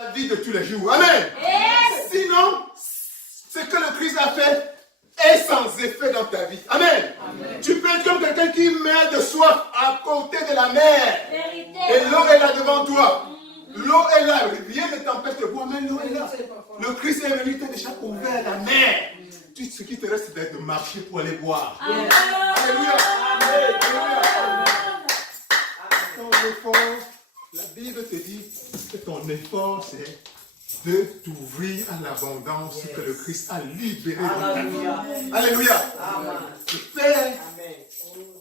la vie de tous les jours. Amen. Sinon, ce que le Christ a fait est sans effet dans ta vie. Amen. Tu peux être comme quelqu'un qui meurt de soif à côté de la mer. Et l'eau est là devant toi. L'eau est là. Rien ne t'empêche de boire, mais l'eau est là. Le Christ est venu, il t'a déjà ouvert la mer. Ce qui te reste, c'est de marcher pour aller boire. Alléluia. Ton effort, la Bible te dit que ton effort, c'est de t'ouvrir à l'abondance que le Christ a libéré dans ta vie. Alléluia. Le Père,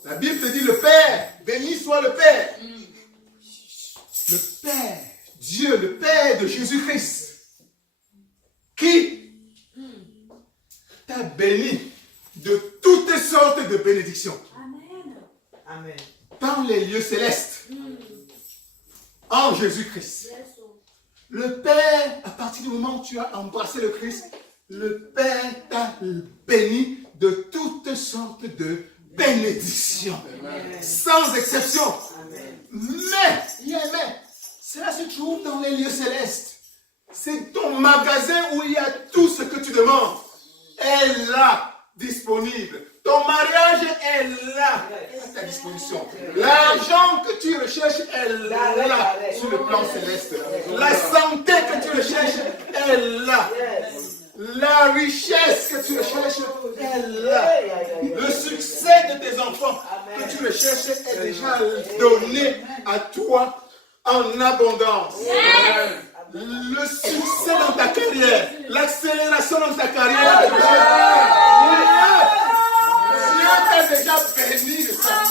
la Bible te dit le Père, béni soit le Père. Le Père, Dieu, le Père de Jésus-Christ, qui t'a béni de toutes sortes de bénédictions. Amen. Dans les lieux célestes, en Jésus-Christ. Le Père, à partir du moment où tu as embrassé le Christ, le Père t'a béni de toutes sortes de bénédictions. Sans exception. Mais, cela se trouve dans les lieux célestes. C'est ton magasin où il y a tout ce que tu demandes. Est là, disponible. Ton mariage est là, à ta disposition. L'argent que tu recherches est là, sur le plan céleste. La santé que tu recherches est là. La richesse que tu recherches est là. Le succès de tes enfants que tu recherches est déjà donné à toi en abondance. Le succès dans ta carrière, l'accélération dans ta carrière, Dieu t'a déjà béni de ça.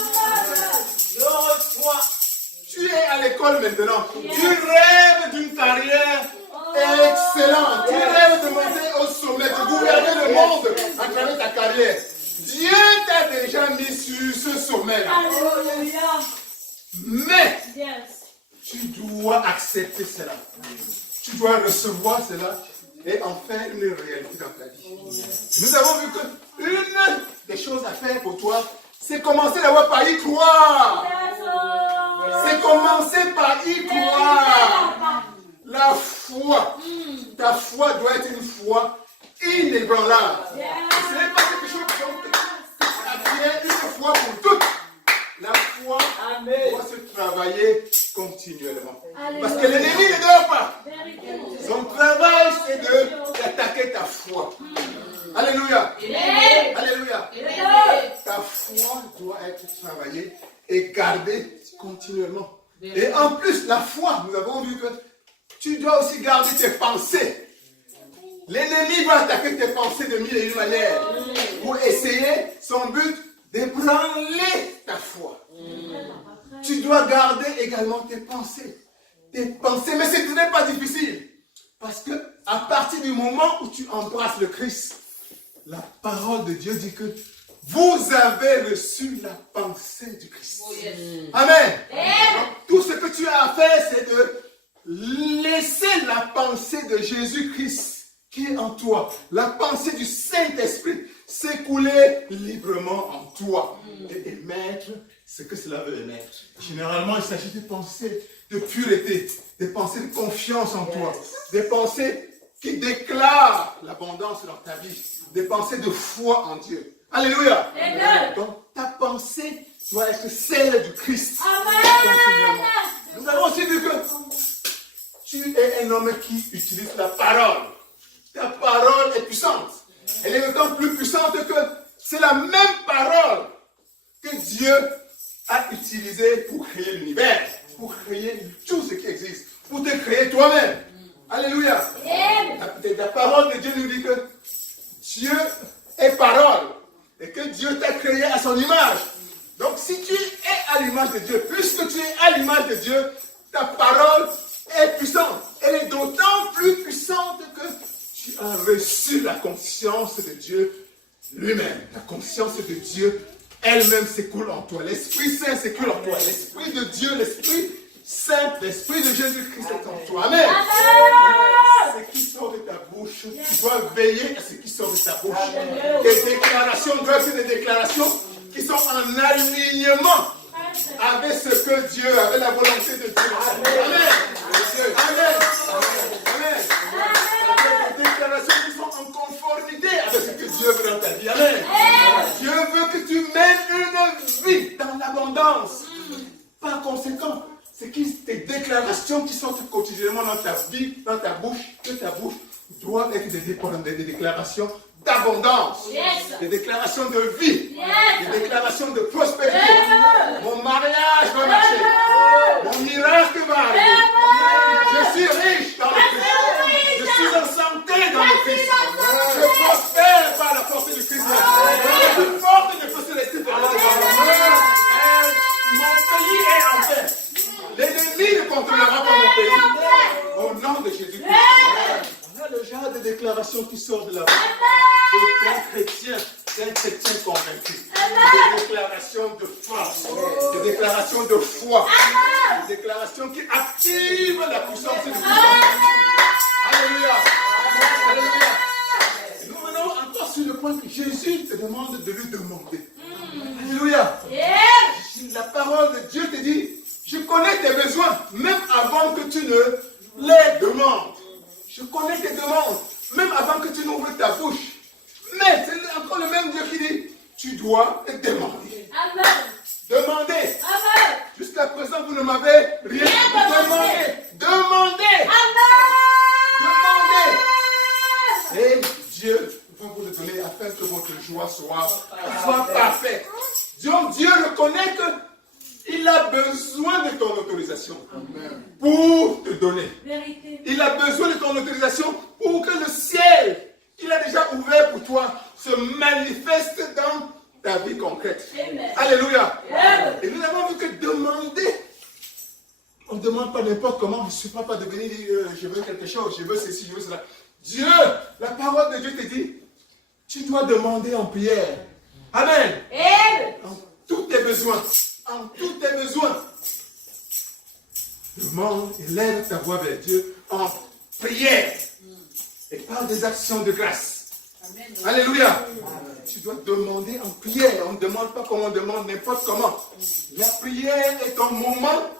Tu es à l'école maintenant. Tu rêves d'une carrière excellente. Tu rêves de monter au sommet, de gouverner le monde à travers ta carrière. Dieu t'a déjà mis sur ce sommet-là. Mais tu dois accepter cela. Tu dois recevoir cela et en faire une réalité dans ta vie. Nous avons vu que une des choses à faire pour toi, c'est commencer d'abord par y croire. C'est commencer par y croire. La foi. Ta foi doit être une foi inébranlable. Ce n'est pas quelque chose qui acquiert une fois pour toutes. La foi doit se travailler continuellement. Parce que l'ennemi ne dort pas. Son travail, c'est d'attaquer ta foi. Alléluia. Alléluia. Ta foi doit être travaillée et gardée continuellement. Et en plus, la foi, nous avons vu que tu dois aussi garder tes pensées. L'ennemi va attaquer tes pensées de mille et une manières pour essayer son but d'ébranler ta foi. Tu dois garder également tes pensées. Mais ce n'est pas difficile. Parce que à partir du moment où tu embrasses le Christ, la parole de Dieu dit que vous avez reçu la pensée du Christ. Amen. Donc, tout ce que tu as à faire, c'est de laisser la pensée de Jésus-Christ qui est en toi, la pensée du Saint-Esprit s'écouler librement en toi et émettre ce que cela veut émettre. Généralement, il s'agit de pensées de pureté, des pensées de confiance en toi, des pensées qui déclarent l'abondance dans ta vie, des pensées de foi en Dieu. Alléluia. Donc, ta pensée doit être celle du Christ. Amen. Nous avons aussi vu que tu es un homme qui utilise la parole. Ta parole est puissante. Elle est d'autant plus puissante que c'est la même parole que Dieu a utilisée pour créer l'univers, pour créer tout ce qui existe, pour te créer toi-même. Alléluia. La parole de Dieu nous dit que Dieu est parole et que Dieu t'a créé à son image. Donc si tu es à l'image de Dieu, puisque tu es à l'image de Dieu, ta parole est puissante. Elle est d'autant plus puissante que tu as reçu la conscience de Dieu lui-même. La conscience de Dieu elle-même s'écoule en toi. L'Esprit Saint s'écoule en toi. L'Esprit de Dieu, l'Esprit Saint, l'Esprit de Jésus-Christ est en toi. Amen. Ce qui sort de ta bouche, tu dois veiller à ce qui sort de ta bouche. Tes déclarations doivent être des déclarations qui sont en alignement avec ce que Dieu, avec la volonté de Dieu. Amen. Amen. Amen. déclarations qui sortent quotidiennement dans ta vie, dans ta bouche, de ta bouche, doivent être des déclarations d'abondance, des déclarations de vie, des déclarations de prospérité. Mon mariage va marcher, mon miracle va arriver. Je suis riche dans le Christ, je suis en santé dans le Christ, je prospère par la force du Christ. Toute force ne peut se laisser faire. Mon pays est en paix. L'ennemi ne contrôlera pas mon pays. Au nom de Jésus-Christ. Voilà le genre de déclaration qui sort de la bouche d'un chrétien convaincu. Des déclarations de force, des déclarations de foi, des déclarations qui activent la puissance du Christ. Alléluia. Alléluia. Et nous venons encore sur le point que Jésus te demande de lui demander. Alléluia. La parole de Dieu te dit, je connais tes besoins, même avant que tu ne les demandes. Je connais tes demandes, même avant que tu n'ouvres ta bouche. Mais c'est encore le même Dieu qui dit, tu dois te demander. Amen. Demandez. Amen. Jusqu'à présent, vous ne m'avez rien demandé. Demandez. Amen. Demandez. Et Dieu va vous le donner afin que votre joie soit parfaite. Dieu reconnaît qu'il a besoin de ton autorisation pour te donner. Vérité. Il a besoin de ton autorisation pour que le ciel qu'il a déjà ouvert pour toi se manifeste dans ta vie concrète. Amen. Alléluia. Amen. Et nous avons vu que demander, on ne demande pas n'importe comment. Je ne suis pas de venir dire je veux quelque chose, je veux ceci, je veux cela. Dieu, la parole de Dieu te dit, tu dois demander en prière. Amen. Amen. En tous tes besoins. En tous tes besoins. Demande et lève ta voix vers Dieu en prière. Et par des actions de grâce. Amen. Alléluia. Tu dois demander en prière. On ne demande pas comme on demande n'importe comment. La prière est un moment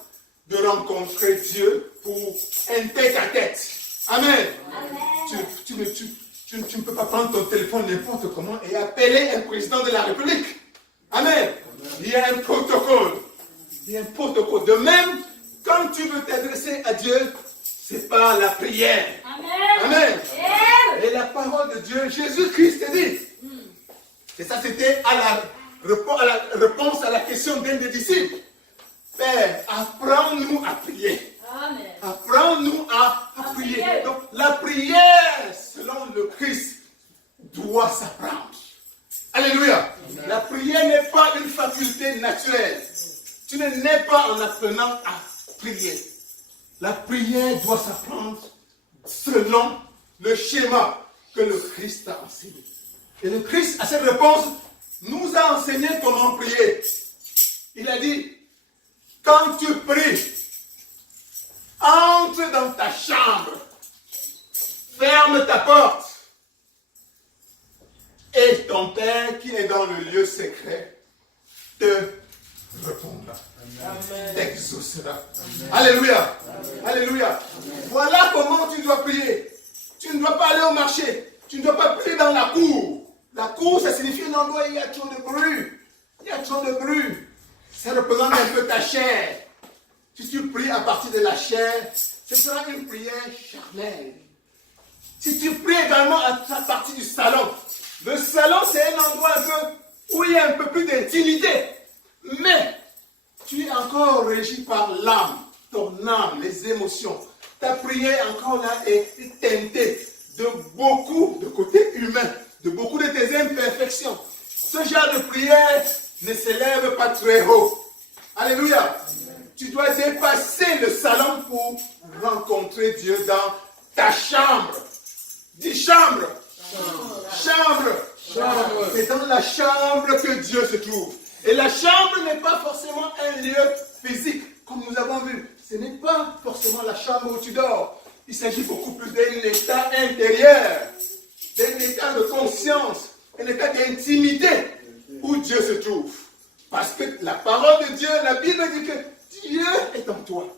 de rencontrer Dieu pour un tête-à-tête. Amen. Tu ne peux pas prendre ton téléphone n'importe comment et appeler un président de la République. Amen. Il y a un protocole. Il y a un protocole. De même, quand tu veux t'adresser à Dieu, c'est par la prière. Amen. Amen. Amen. Et la parole de Dieu, Jésus-Christ a dit. Et ça, c'était à la réponse à la question d'un des disciples. Père, apprends-nous à prier. Amen. Apprends-nous à prier. Donc, la prière, selon le Christ, doit s'apprendre. Alléluia. La prière n'est pas une faculté naturelle. Tu ne nais pas en apprenant à prier. La prière doit s'apprendre selon le schéma que le Christ a enseigné. Et le Christ, à cette réponse, nous a enseigné comment prier. Il a dit, quand tu pries, entre dans ta chambre, ferme ta porte, et ton Père qui est dans le lieu secret te répondra. T'exaucera. Alléluia. Amen. Alléluia. Amen. Voilà comment tu dois prier. Tu ne dois pas aller au marché. Tu ne dois pas prier dans la cour. La cour, ça signifie un endroit où il y a trop de bruit. Il y a trop de bruit. Ça représente un peu ta chair. Si tu pries à partir de la chair, ce sera une prière charnelle. Si tu pries également à partir du salon, le salon, c'est un endroit un peu où il y a un peu plus d'intimité. Mais tu es encore régi par l'âme, ton âme, les émotions. Ta prière encore là est teintée de beaucoup de côtés humains, de beaucoup de tes imperfections. Ce genre de prière ne s'élève pas très haut. Alléluia. Amen. Tu dois dépasser le salon pour rencontrer Dieu dans ta chambre. Dis chambre. Chambre. Chambre. C'est dans la chambre que Dieu se trouve. Et la chambre n'est pas forcément un lieu physique, comme nous avons vu. Ce n'est pas forcément la chambre où tu dors. Il s'agit beaucoup plus d'un état intérieur, d'un état de conscience, un état d'intimité où Dieu se trouve. Parce que la parole de Dieu, la Bible dit que Dieu est en toi.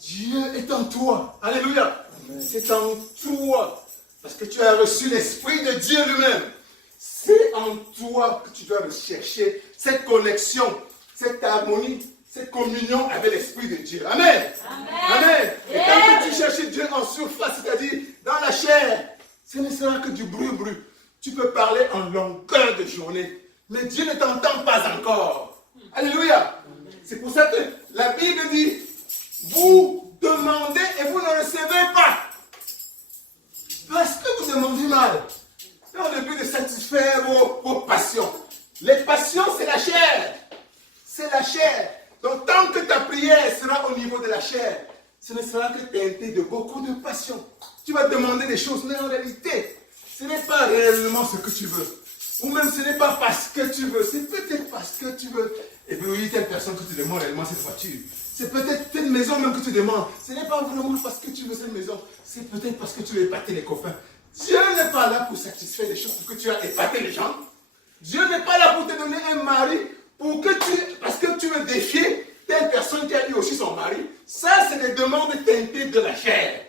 Dieu est en toi. Alléluia. C'est en toi. Parce que tu as reçu l'Esprit de Dieu lui-même. C'est en toi que tu dois rechercher cette connexion, cette harmonie, cette communion avec l'Esprit de Dieu. Amen. Amen. Et quand tu cherches Dieu en surface, c'est-à-dire dans la chair, ce ne sera que du bruit. Tu peux parler en longueur de journée, mais Dieu ne t'entend pas encore. Alléluia. C'est pour ça que la Bible dit, vous demandez et vous ne recevez pas. Parce que vous demandez mal. Dans le but de satisfaire vos passions. Les passions, c'est la chair. C'est la chair. Donc tant que ta prière sera au niveau de la chair, ce ne sera que teinté de beaucoup de passion. Tu vas demander des choses, mais en réalité, ce n'est pas réellement ce que tu veux. Ou même ce n'est pas parce que tu veux, c'est peut-être parce que tu veux. Et puis oui, telle personne que tu demandes réellement cette voiture. C'est peut-être telle maison même que tu demandes. Ce n'est pas vraiment parce que tu veux cette maison. C'est peut-être parce que tu veux épater les copains. Dieu n'est pas là pour satisfaire les choses pour que tu aies épaté les gens. Dieu n'est pas là pour te donner un mari parce que tu veux défier telle personne qui a eu aussi son mari. Ça, c'est des demandes teintées de la chair.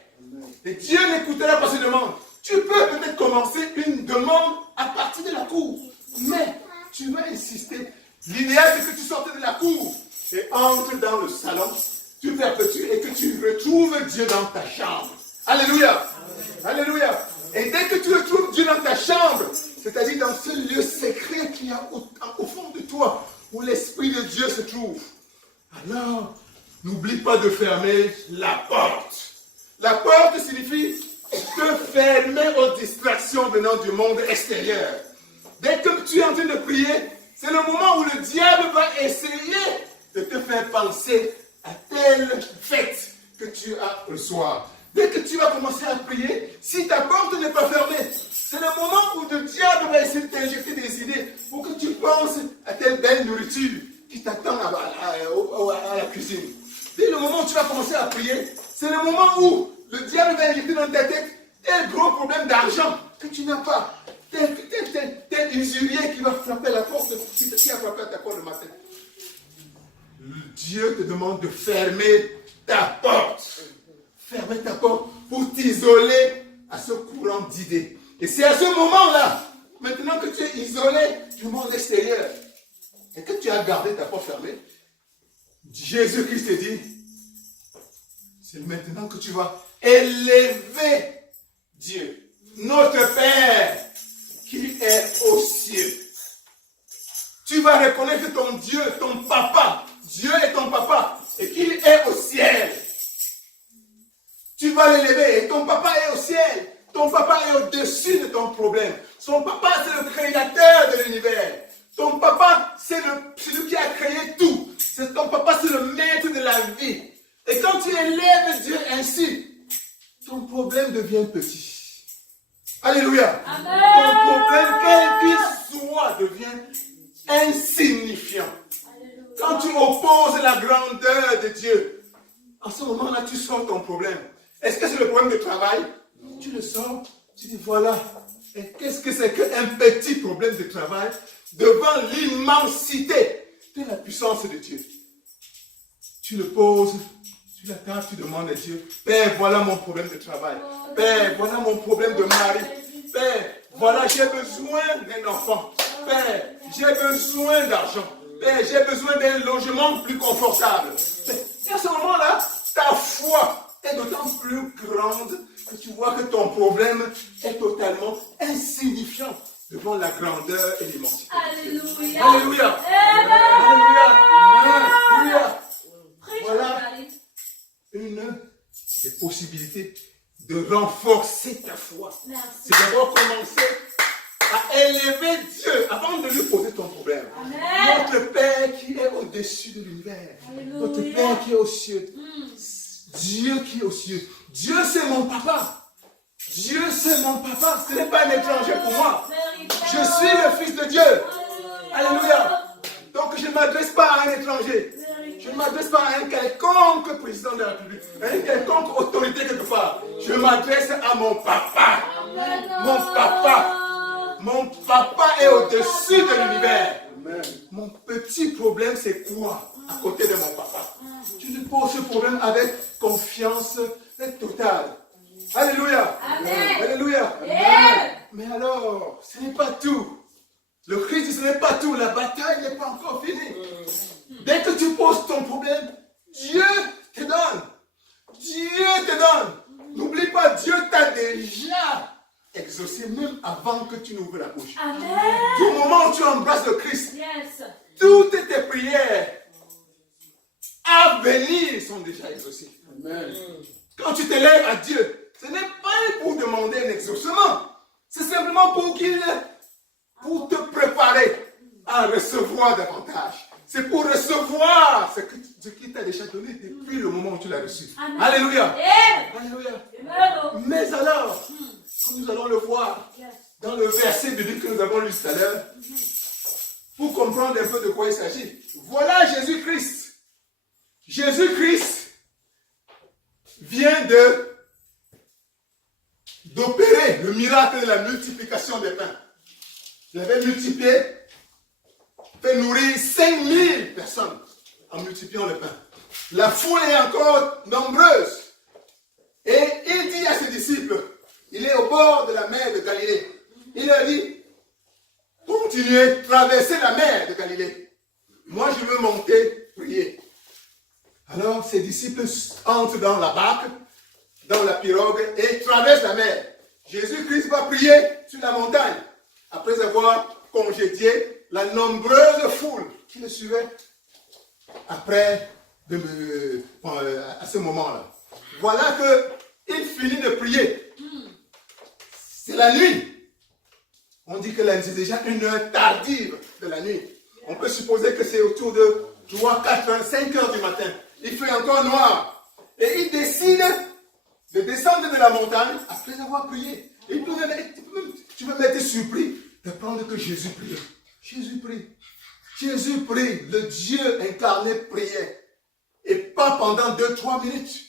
Et Dieu n'écoutera pas ces demandes. Tu peux peut-être commencer une demande à partir de la cour. Mais tu vas insister. L'idéal, c'est que tu sortes de la cour et entres dans le salon. Tu perpétues et que tu retrouves Dieu dans ta chambre. Alléluia. Alléluia. Et dès que tu retrouves Dieu dans ta chambre, c'est-à-dire dans ce lieu secret qu'il y a au fond de toi, où l'Esprit de Dieu se trouve, alors n'oublie pas de fermer la porte. La porte signifie te fermer aux distractions venant du monde extérieur. Dès que tu es en train de prier, c'est le moment où le diable va essayer de te faire penser à telle fête que tu as le soir. Dès que tu vas commencer à prier, si ta porte n'est pas fermée, c'est le moment où le diable va essayer de t'injecter des idées pour que tu penses à telle belle nourriture qui t'attend à la cuisine. Dès le moment où tu vas commencer à prier, c'est le moment où le diable va injecter dans ta tête tel gros problème d'argent que tu n'as pas. Tel usurier qui va frapper à la porte, qui a frappé à ta porte le matin. Dieu te demande de fermer ta porte. Fermer ta porte pour t'isoler à ce courant d'idées. Et c'est à ce moment-là, maintenant que tu es isolé du monde extérieur et que tu as gardé ta porte fermée, Jésus-Christ te dit, c'est maintenant que tu vas élever Dieu, notre Père qui est aux cieux. Tu vas reconnaître que ton Dieu, ton papa, Dieu est ton papa et qu'il est au ciel. Tu vas l'élever et ton papa est au ciel. Ton papa est au-dessus de ton problème. Son papa, c'est le créateur de l'univers. Ton papa, c'est celui qui a créé tout. Ton papa, c'est le maître de la vie. Et quand tu élèves Dieu ainsi, ton problème devient petit. Alléluia. Amen. Ton problème, quel qu'il soit, devient insignifiant. Alléluia. Quand tu opposes la grandeur de Dieu, en ce moment-là, tu sors ton problème. Est-ce que c'est le problème de travail? Tu le sors, tu dis voilà. Et qu'est-ce que c'est qu'un petit problème de travail devant l'immensité de la puissance de Dieu? Tu le poses sur la table, tu demandes à Dieu, Père, voilà mon problème de travail. Père, voilà mon problème de mari. Père, voilà, j'ai besoin d'un enfant. Père, j'ai besoin d'argent. Père, j'ai besoin d'un logement plus confortable. Et à ce moment-là, ta foi est d'autant plus grande que tu vois que ton problème est totalement insignifiant devant la grandeur et l'immensité. Alléluia. Alléluia. Alléluia. Alléluia. Voilà une des possibilités de renforcer ta foi. C'est d'abord commencer à élever Dieu avant de lui poser ton problème. Amen. Notre Père qui est au-dessus de l'univers. Notre Père qui est aux cieux. Dieu qui est aux cieux. Dieu c'est mon papa. Dieu c'est mon papa. Ce n'est pas un étranger pour moi. Je suis le fils de Dieu. Alléluia. Donc je ne m'adresse pas à un étranger. Je ne m'adresse pas à un quelconque président de la République, à une quelconque autorité quelque part. Je m'adresse à mon papa. Mon papa. Mon papa est au-dessus de l'univers. Mon petit problème, c'est quoi à côté de mon papa? Tu lui poses ce problème avec confiance totale. Alléluia. Amen. Alléluia. Amen. Mais alors, ce n'est pas tout. Le Christ, ce n'est pas tout. La bataille n'est pas encore finie. Dès que tu poses poses ton problème, Dieu te donne. Dieu te donne. N'oublie pas, Dieu t'a déjà exaucé même avant que tu n'ouvres la bouche. Amen. Du moment où tu embrasses le Christ, Yes. toutes tes prières à venir sont déjà exaucées. Amen. Quand tu t'élèves à Dieu, ce n'est pas pour demander un exaucement. C'est simplement pour te préparer à recevoir davantage. C'est pour recevoir ce qu'il t'a déjà donné depuis le moment où tu l'as reçu. Amen. Alléluia. Amen. Alléluia. Amen. Mais alors, comme nous allons le voir Yes. dans le verset biblique que nous avons lu tout à l'heure, pour comprendre un peu de quoi il s'agit. Voilà Jésus-Christ. Jésus-Christ vient d'opérer le miracle de la multiplication des pains. Il avait multiplié, fait nourrir 5000 personnes en multipliant le pain. La foule est encore nombreuse. Et il dit à ses disciples, il est au bord de la mer de Galilée. Il leur dit, continuez, traversez la mer de Galilée. Moi, je veux monter, prier. Alors, ses disciples entrent dans la barque, dans la pirogue, et traversent la mer. Jésus-Christ va prier sur la montagne, après avoir congédié la nombreuse foule qui le suivait après, à ce moment-là. Voilà qu'il finit de prier. C'est la nuit. On dit que c'est déjà une heure tardive de la nuit. On peut supposer que c'est autour de 3, 4, 5 heures du matin. Il fait encore noir. Et il décide de descendre de la montagne après avoir prié. Et tu peux même être surpris d'apprendre que Jésus priait. Jésus prie. Jésus prie. Le Dieu incarné priait. Et pas pendant 2-3 minutes.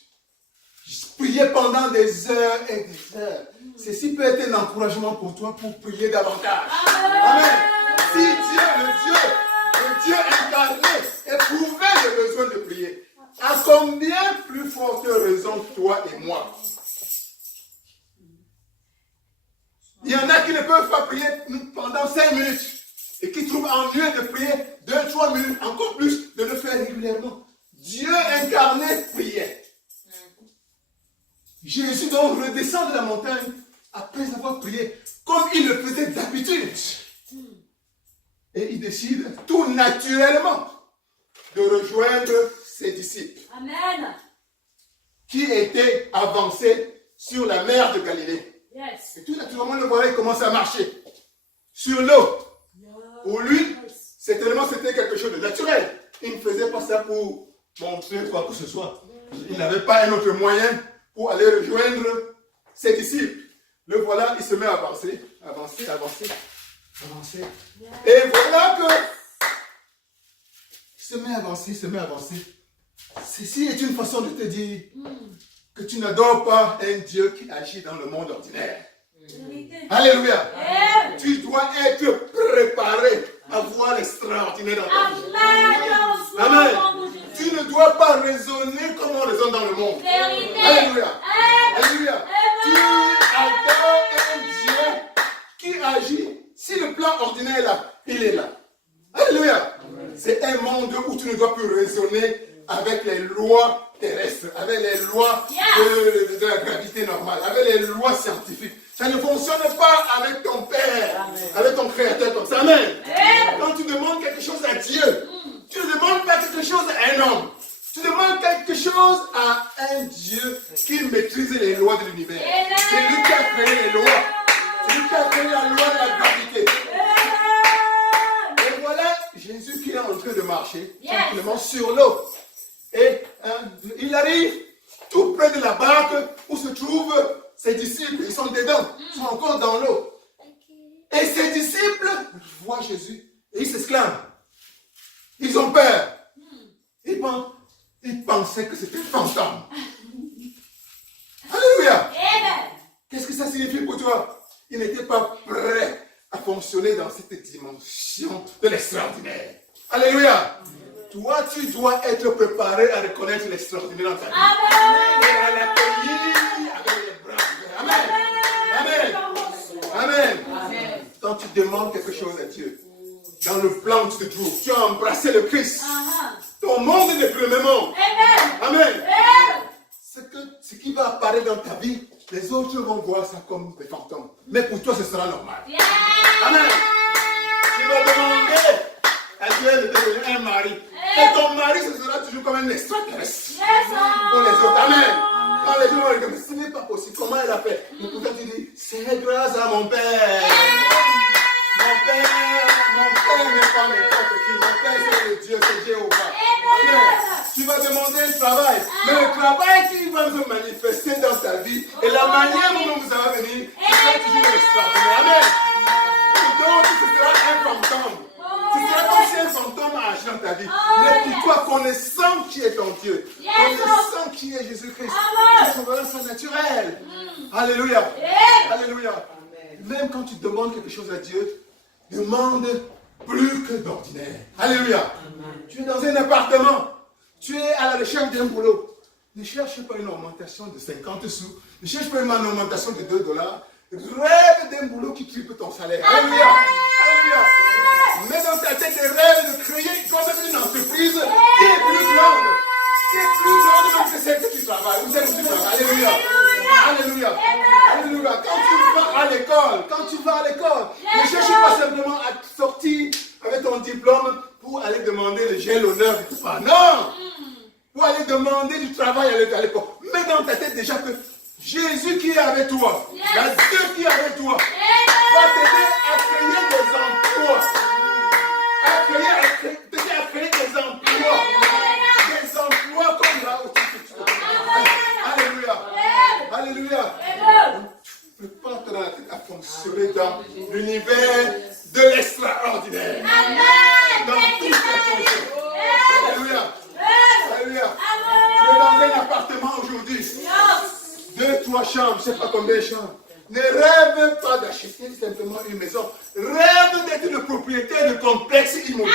Il priait pendant des heures et des heures. Ceci peut être un encouragement pour toi pour prier davantage. Amen. Si le Dieu incarné éprouvait le besoin de prier, à combien plus forte raison toi et moi? Il y en a qui ne peuvent pas prier pendant 5 minutes et qui trouvent ennuyeux de prier 2-3 minutes, encore plus de le faire régulièrement. Dieu incarné priait. Jésus donc redescend de la montagne après avoir prié comme il le faisait d'habitude. Et il décide tout naturellement de rejoindre ses disciples. Amen. Qui étaient avancés sur la mer de Galilée. Yes. Et tout naturellement, le voilà, il commence à marcher sur l'eau. Pour lui, c'était quelque chose de naturel. Il ne faisait pas ça pour montrer quoi que ce soit. Il n'avait pas un autre moyen pour aller rejoindre ses disciples. Le voilà, il se met à avancer. Et voilà que il se met à avancer. Ceci est une façon de te dire que tu n'adores pas un Dieu qui agit dans le monde ordinaire. Alléluia. Amen. Tu dois être préparé à voir l'extraordinaire dans ta vie. Amen. Tu ne dois pas raisonner comme on raisonne dans le monde. Vérité. Alléluia. Amen. Alléluia. Tu adores un Dieu qui agit. Si le plan ordinaire est là, il est là. Alléluia. C'est un monde où tu ne dois plus raisonner avec les lois terrestres, avec les lois de la gravité normale, avec les lois scientifiques. Ça ne fonctionne pas avec ton Père, avec ton Créateur comme ça. Amen. Quand tu demandes quelque chose à Dieu, tu ne demandes pas quelque chose à un homme. Tu demandes quelque chose à un Dieu qui maîtrise les lois de l'univers. C'est lui qui a créé les lois. C'est lui qui a créé la loi de la gravité. Et voilà Jésus qui est en train de marcher tranquillement sur l'eau. Et il arrive tout près de la barque où se trouvent ses disciples. Ils sont dedans, ils sont encore dans l'eau. Et ses disciples voient Jésus et ils s'exclament. Ils ont peur. Ils pensaient que c'était un fantôme. Alléluia. Qu'est-ce que ça signifie pour toi? Ils n'étaient pas prêts à fonctionner dans cette dimension de l'extraordinaire. Alléluia. Toi, tu dois être préparé à reconnaître l'extraordinaire dans ta vie. Et à l'accueillir avec les bras ouverts. Amen. Amen. Amen. Quand tu demandes quelque chose à Dieu, dans le plan de Dieu. Tu as embrassé le Christ. Ton monde est le premier monde. Amen. Ce qui va apparaître dans ta vie, les autres vont voir ça comme des fantômes. Mais pour toi, ce sera normal. Amen. Tu vas demander à Dieu de te donner un mari. Et ton mari, ce sera toujours comme un extraterrestre. Pour les autres. Amen. Quand les gens vont dire, mais ce n'est pas possible. Comment elle a fait? Et pourtant, tu dis, c'est grâce à mon père. Mon père n'est pas n'importe qui. Mon père, c'est le Dieu, c'est Jéhovah. Amen. Tu vas demander un travail. Mais le travail qui va se manifester dans ta vie et la manière dont vous allez venir, c'est toujours extraordinaire. Amen. Donc, ce sera un fantôme. Tu seras comme si un fantôme a agi dans ta vie. Mais pour toi, connaissant qui est ton Dieu, connaissant qui est Jésus-Christ, tu trouveras ça naturel. Alléluia. Alléluia. Même quand tu demandes quelque chose à Dieu, demande plus que d'ordinaire. Alléluia. Tu es dans un appartement. Tu es à la recherche d'un boulot. Ne cherche pas une augmentation de 50 sous. Ne cherche pas une augmentation de $2. Rêve d'un boulot qui triple ton salaire. Alléluia. Alléluia. Mets dans ta tête des rêves de créer comme une entreprise qui est plus grande. Qui est plus grande même que celle que tu travailles. Ou celle que tu travailles. Alléluia. Alléluia. Alléluia. Quand tu vas à l'école, ne cherche pas simplement à sortir avec ton diplôme pour aller demander le gel l'honneur et tout ça. Non. Pour aller demander du travail à l'école. Mets dans ta tête déjà que Jésus qui est avec toi, la Dieu qui est avec toi, va t'aider à créer des emplois. T'aider à créer des emplois. Des emplois comme là où tu te trouves. Alléluia. Alléluia. Prépare ton tête à fonctionner dans l'univers de l'extraordinaire. Dans toutes les fonctions. Alléluia. Alléluia. Tu es dans un appartement aujourd'hui. 2-3 chambres, je ne sais pas combien de chambres. Ne rêve pas d'acheter simplement une maison. Rêve d'être le propriétaire de complexes immobiliers.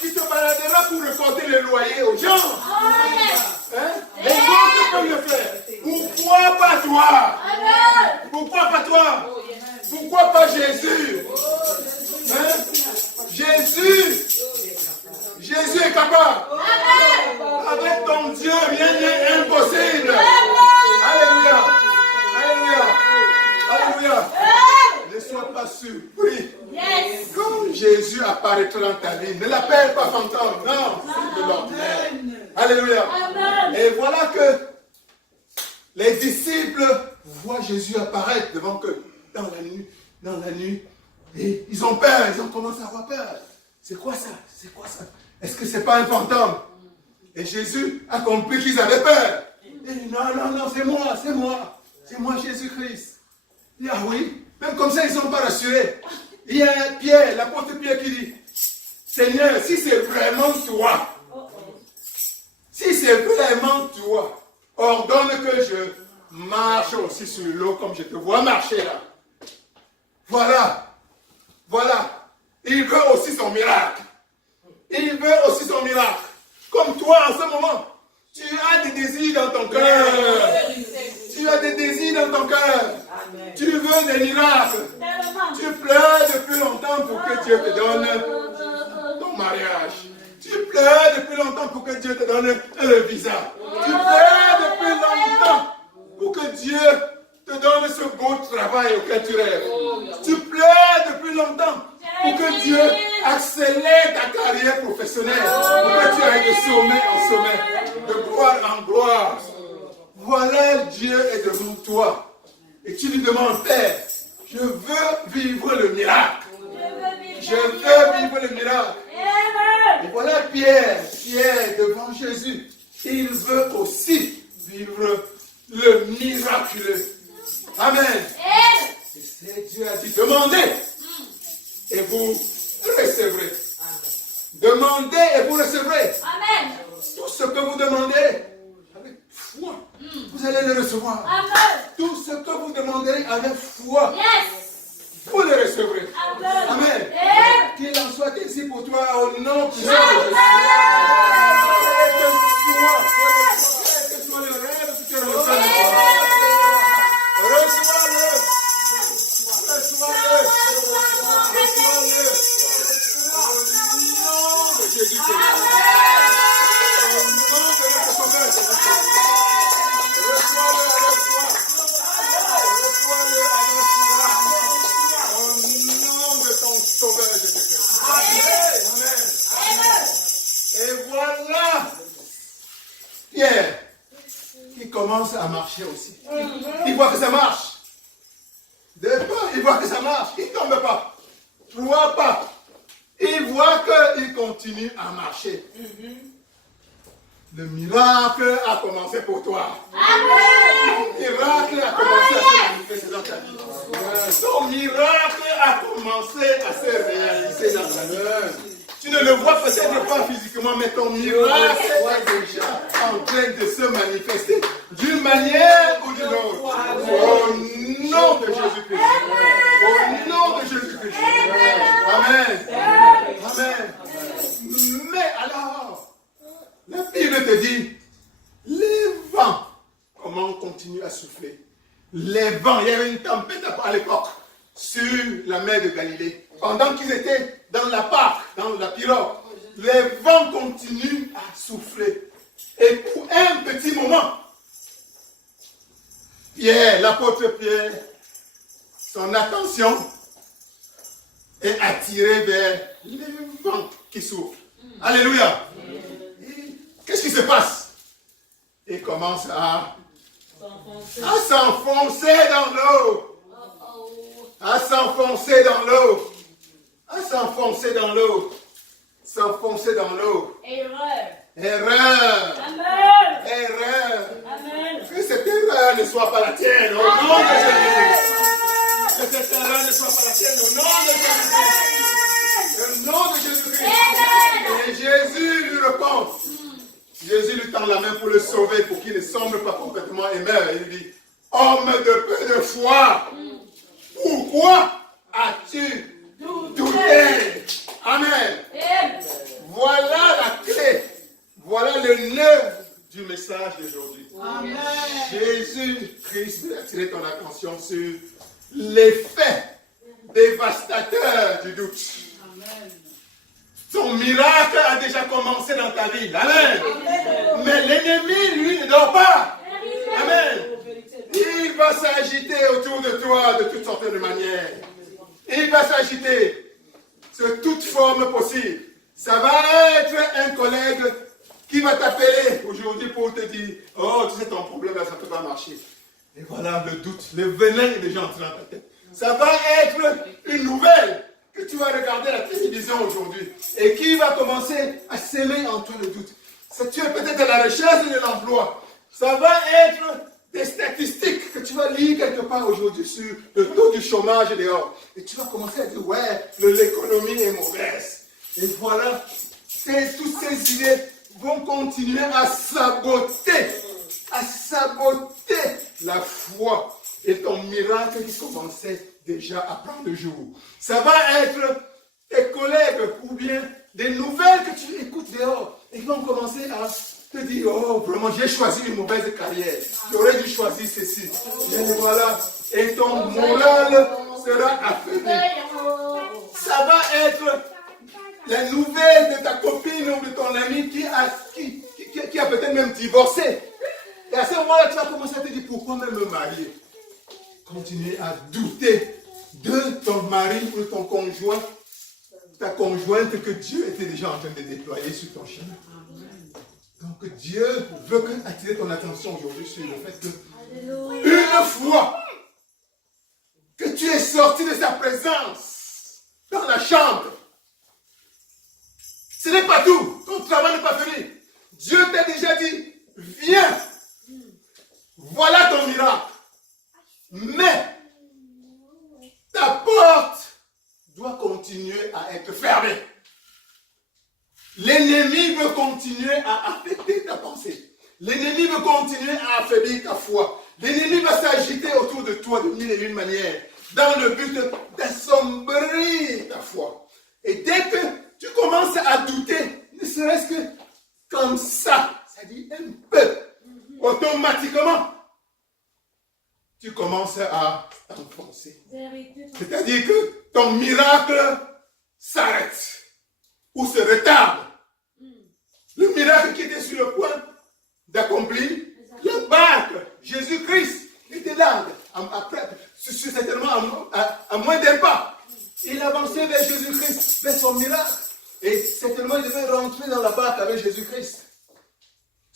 Tu te baladeras pour reporter le loyer aux gens. Les autres peuvent le faire. Pourquoi pas toi? Pourquoi pas toi? Pourquoi pas Jésus? Jésus est capable. Avec ton Dieu, rien n'est impossible. Alléluia. Alléluia. Alléluia. Ne sois pas surpris. Quand Jésus apparaîtra dans ta vie, ne l'appelle pas fantôme. Non, c'est de l'ordinaire. Alléluia. Et voilà que les disciples voient Jésus apparaître devant eux dans la nuit. Et ils ont peur, ils ont commencé à avoir peur. C'est quoi ça? C'est quoi ça? Est-ce que c'est pas un fantôme? Et Jésus a compris qu'ils avaient peur. Il dit non, c'est moi Jésus-Christ. Il dit ah oui, même comme ça ils ne sont pas rassurés. Il y a Pierre, l'apôtre Pierre qui dit, Seigneur, si c'est vraiment toi, ordonne que je marche aussi sur l'eau comme je te vois marcher là. Voilà. Il veut aussi son miracle. Comme toi en ce moment, tu as des désirs dans ton cœur. Tu veux des miracles. Tu pleures depuis longtemps pour que Dieu te donne ton mariage. Tu pleures depuis longtemps pour que Dieu te donne le visa. Tu pleures depuis longtemps pour que Dieu te donne ce beau travail auquel tu rêves. Tu pleures depuis longtemps pour que Dieu accélère ta carrière professionnelle, pour que tu ailles de sommet en sommet, de gloire en gloire. Voilà, Dieu est devant toi. Et tu lui demandes, Père, je veux vivre le miracle. Et voilà Pierre devant Jésus. Il veut aussi vivre le miraculeux. Amen. Et c'est Dieu a dit, demandez et vous recevrez. Demandez et vous recevrez. Amen. Tout ce que vous demandez avec foi, vous allez le recevoir. Amen. Tout ce que vous demanderez avec foi, vous le recevrez. Amen. Qu'il en soit ainsi pour toi au nom de Jésus. Que soit le rêve que tu as reçu. Reçois-le. il commence à marcher aussi. Il voit que ça marche. 2 pas, il voit que ça marche. Il ne tombe pas. 3 pas. Il voit qu'il continue à marcher. Le miracle a commencé pour toi. Amen. Le miracle a commencé à se manifester dans ta vie. Ton miracle a commencé à se réaliser dans ta vie. Tu ne le vois peut-être pas physiquement, mais ton miracle est déjà en train de se manifester d'une manière ou d'une autre. Au nom de Jésus-Christ. Au nom de Jésus-Christ. Amen. Amen. Mais alors, la Bible te dit, les vents, comment on continue à souffler? Les vents, il y avait une tempête à l'époque sur la mer de Galilée. Pendant qu'ils étaient dans la barque, dans la pirogue, les vents continuent à souffler. Et pour un petit moment, Pierre, l'apôtre Pierre, son attention est attirée vers les vents qui soufflent. Alléluia. Qu'est-ce qui se passe? Il commence à s'enfoncer dans l'eau. À s'enfoncer dans l'eau. À s'enfoncer dans l'eau. S'enfoncer dans l'eau. Erreur. Erreur. Amen. Erreur. Amen. Que cette erreur ne soit pas la tienne. Au nom de Jésus-Christ. Que cette erreur ne soit pas la tienne. Au nom de Jésus-Christ. Au nom de Jésus-Christ. Et Jésus lui répond. Jésus lui tend la main pour le sauver, pour qu'il ne sombre pas complètement et meure. Il lui dit, homme de peu de foi, pourquoi as-tu douté? Amen. Voilà la clé. Voilà le nœud du message d'aujourd'hui. Jésus-Christ a attiré ton attention sur l'effet dévastateur du doute. Amen. Ton miracle a déjà commencé dans ta vie. Amen. Amen. Mais l'ennemi, lui, ne dort pas. Amen. Il va s'agiter autour de toi de toutes sortes de manières. Il va s'agiter sous toute forme possible. Ça va être un collègue qui va t'appeler aujourd'hui pour te dire, oh, tu sais, ton problème, là, ça ne peut pas marcher. Et voilà le doute, le venin est déjà entré dans ta tête. Ça va être une nouvelle que tu vas regarder à la télévision aujourd'hui et qui va commencer à s'aimer en toi le doute. Tu es peut-être à la recherche de l'emploi. Ça va être des statistiques que tu vas lire quelque part aujourd'hui sur le taux du chômage dehors. Et tu vas commencer à dire, ouais, l'économie est mauvaise. Et voilà, toutes ces idées vont continuer à saboter la foi et ton miracle qui commençait déjà à prendre le jour. Ça va être tes collègues ou bien des nouvelles que tu écoutes dehors et qui vont commencer à te dire, oh vraiment j'ai choisi une mauvaise carrière, j'aurais dû choisir ceci. Et voilà, et ton moral sera affaibli. Ça va être la nouvelle de ta copine ou de ton ami qui a peut-être même divorcé. Et à ce moment-là, tu vas commencer à te dire, pourquoi même me marier? Continuer à douter de ton mari ou de ton conjoint, ta conjointe que Dieu était déjà en train de déployer sur ton chemin. Donc Dieu veut attirer ton attention aujourd'hui sur le fait que une fois que tu es sorti de sa présence dans la chambre, ce n'est pas tout. Ton travail n'est pas fini. Dieu t'a déjà dit, viens, voilà ton miracle. Mais ta porte doit continuer à être fermée. L'ennemi veut continuer à affecter ta pensée. L'ennemi veut continuer à affaiblir ta foi. L'ennemi va s'agiter autour de toi de mille et une manières dans le but d'assombrir ta foi. Et dès que tu commences à douter, ne serait-ce que comme ça, c'est-à-dire un peu, automatiquement, tu commences à t'enfoncer. C'est-à-dire que ton miracle s'arrête ou se retarde. Le miracle qui était sur le point d'accomplir, la barque, Jésus-Christ, était là, certainement à moins d'un pas. Il avançait vers Jésus-Christ, vers son miracle. Et certainement, il devait rentrer dans la barque avec Jésus-Christ.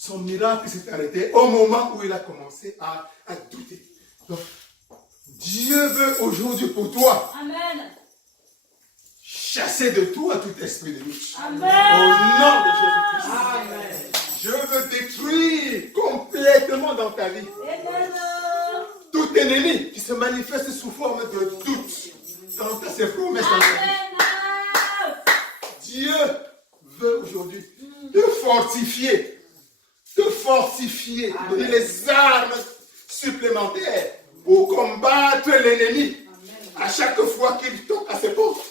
son miracle s'est arrêté au moment où il a commencé à douter. Donc, Dieu veut aujourd'hui pour toi Amen. chasser de toi tout esprit de doute. Amen. Au nom de Jésus-Christ. Amen. Je veux détruire complètement dans ta vie Amen. tout ennemi qui se manifeste sous forme de doute dans ses promesses. Amen. Dieu veut aujourd'hui te fortifier, donner les armes supplémentaires pour combattre l'ennemi. À chaque fois qu'il toque à ses portes,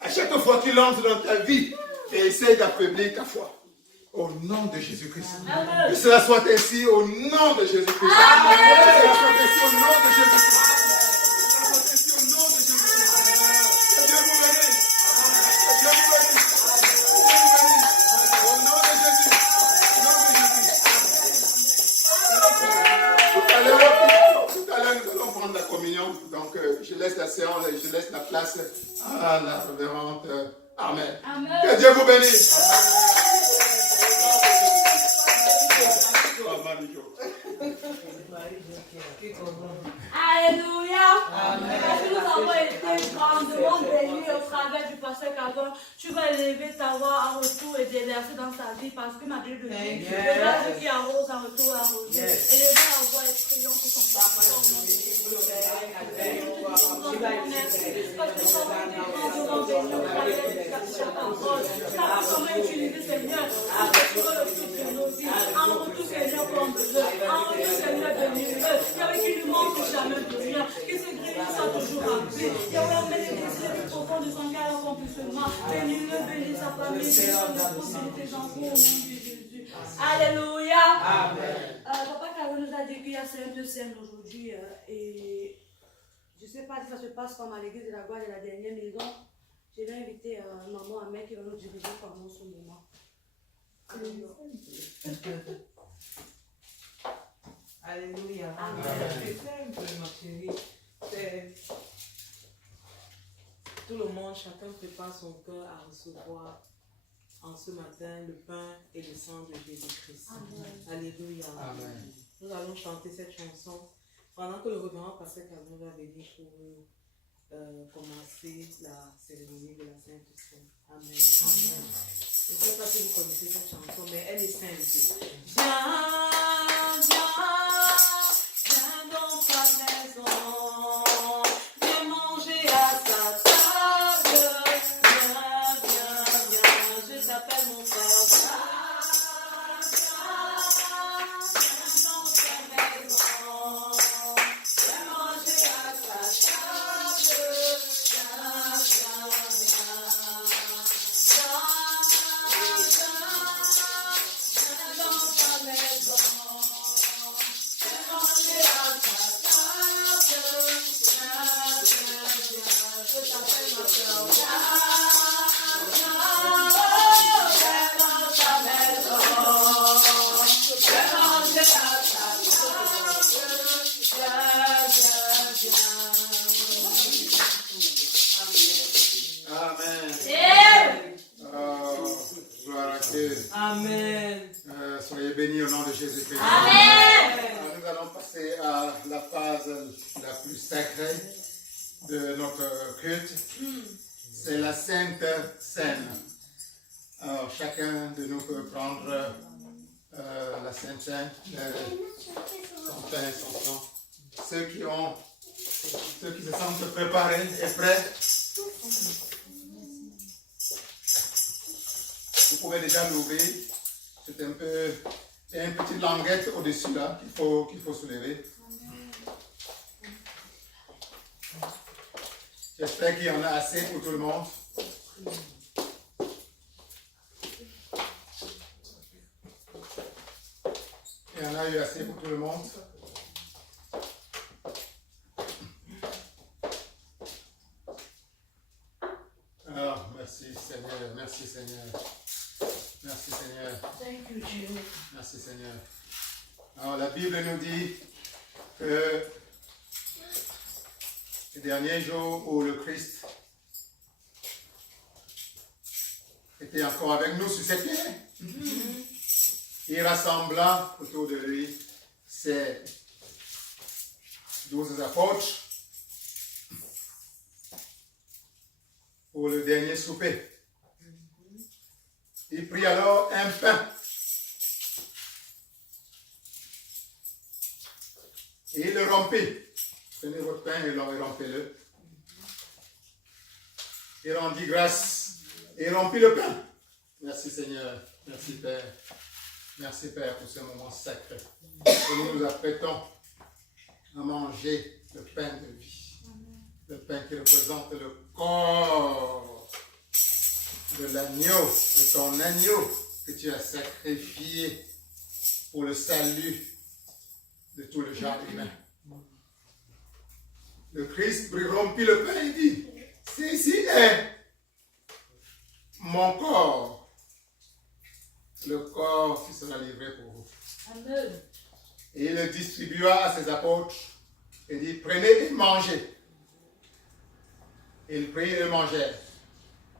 à chaque fois qu'il entre dans ta vie et essaie d'affaiblir ta foi. Au nom de Jésus-Christ. Que cela soit ainsi au nom de Jésus-Christ. Que cela soit ainsi au nom de Jésus-Christ. Que cela soit ainsi au nom de Jésus-Christ. Que Dieu vous bénisse. Que Dieu vous bénisse. Que Dieu vous bénisse. Au nom de Jésus. Au nom de Jésus. Tout à l'heure, nous allons prendre la communion. Donc, je laisse la séance et je laisse la place à la révérende. Amen. Que Dieu vous bénisse. Alléluia. Parce que nous avons été grandement bénis au travers du pasteur Cardon. Tu vas élever ta voix en retour et déverser dans ta vie parce que ma Bible dit le vase qui arrose en retour arrosé. Élevez la voix et prions pour son papa. Parce que nous avons été grandement bénis au travers de ta parole. Comment utiliser Seigneur en retour le fruit de nos vies. En retour Seigneur comme Dieu. En retour Seigneur bénis-le. Qui ne manque jamais de rien, qui se grandissent toujours en paix. Yahweh, met les désirs plus profonds de son cœur accomplissement. Bénis-le, bénis sa famille, bénis son épouse, bénis tes enfants au nom de Jésus. Alléluia. Amen. Papa Caro nous a dit qu'il y a Sainte Seine aujourd'hui et je ne sais pas si ça se passe comme à l'église de la Gloire de la dernière maison. Je vais inviter maman Ahmed qui va nous diriger pendant ce moment. Alléluia. Alléluia. Amen. C'est simple, ma chérie. Tout le monde, chacun prépare son cœur à recevoir en ce matin le pain et le sang de Jésus-Christ. Alléluia. Amen. Nous allons chanter cette chanson pendant que le révérend pasteur Cardon va venir pour commencer la cérémonie de la Sainte Seine. Amen. Amen. Je ne sais pas si vous connaissez cette chanson, mais elle est simple. Viens dans ta maison, viens manger à sa table. Viens, je t'appelle mon frère. Viens dans ta maison, viens manger à sa table. Amen. Soyez bénis au nom de Jésus-Christ. Amen. Nous allons passer à la phase la plus sacrée de notre culte. C'est la Sainte Seine. Alors, chacun de nous peut prendre la Sainte Seine, son pain et son sang. Ceux qui se sentent préparés et prêts, vous pouvez déjà l'ouvrir. C'est un peu, il y a une petite languette au-dessus là qu'il faut soulever. J'espère qu'il y en a assez pour tout le monde. Il y en a eu assez pour tout le monde. Alors, merci Seigneur, merci Seigneur. Merci Seigneur. Thank you, Jesus. Merci Seigneur. Alors la Bible nous dit que les derniers jours où le Christ était encore avec nous sur cette terre, Il rassembla autour de lui ses 12 apôtres pour le dernier souper. Il prit alors un pain et il le rompit. Prenez votre pain et rompez-le. Il rendit grâce et rompit le pain. Merci Seigneur, merci Père. Merci Père pour ce moment sacré. Et nous nous apprêtons à manger le pain de vie. Le pain qui représente le corps de l'agneau, de ton agneau que tu as sacrifié pour le salut de tout le genre humain. Le Christ rompit le pain et dit, ceci est mon corps, le corps qui sera livré pour vous. Amen. Et il le distribua à ses apôtres et dit, prenez et mangez. Et ils prirent et le mangèrent.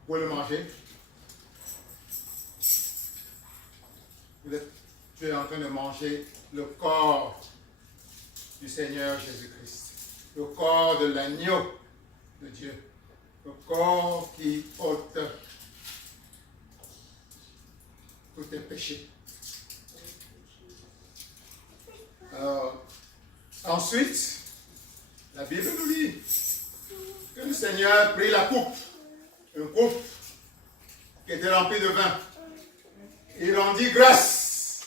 Vous le mangez. Tu es en train de manger le corps du Seigneur Jésus-Christ. Le corps de l'agneau de Dieu. Le corps qui ôte tous tes péchés. Ensuite, la Bible nous dit que le Seigneur prit la coupe, une coupe qui était remplie de vin. Il rendit grâce.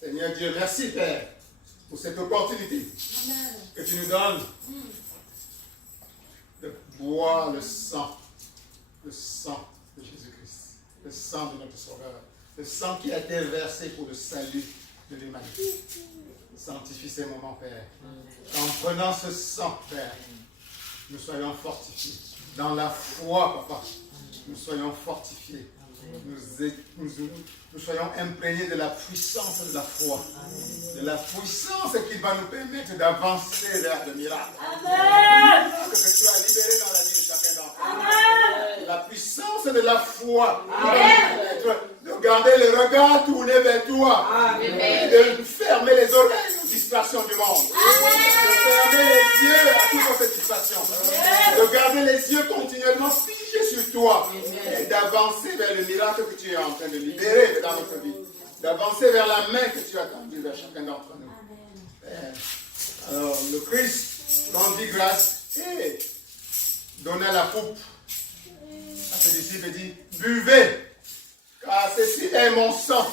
Seigneur Dieu, merci Père pour cette opportunité que tu nous donnes de boire le sang de Jésus-Christ, le sang de notre Sauveur, le sang qui a été versé pour le salut de l'humanité. Sanctifie ces moments, Père. En prenant ce sang, Père, nous soyons fortifiés. Dans la foi, Papa, nous soyons fortifiés. Nous soyons imprégnés de la puissance de la foi. De la puissance qui va nous permettre d'avancer vers le miracle. Amen. Que tu as libéré dans la vie de chacun d'entre nous. La puissance de la foi. De garder le regard tourné vers toi. De fermer les oreilles aux distractions du monde. De fermer les yeux à toutes ces distractions. De garder les yeux continuellement figés sur toi. Et d'avancer vers le miracle que tu es en train de libérer dans notre vie. D'avancer vers la main que tu as tendue vers chacun d'entre nous. Alors, le Christ rendit grâce et donna la coupe à ses disciples et dit, buvez, car ceci est mon sang.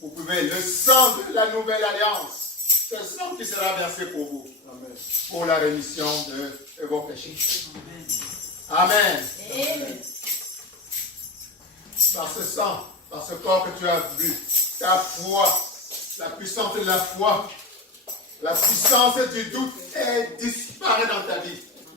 Vous pouvez, le sang de la nouvelle alliance, c'est le sang qui sera versé pour vous, pour la rémission de vos péchés. Amen. Par ce sang, par ce corps que tu as bu, ta foi, la puissance de la foi, la puissance du doute disparaît dans ta vie.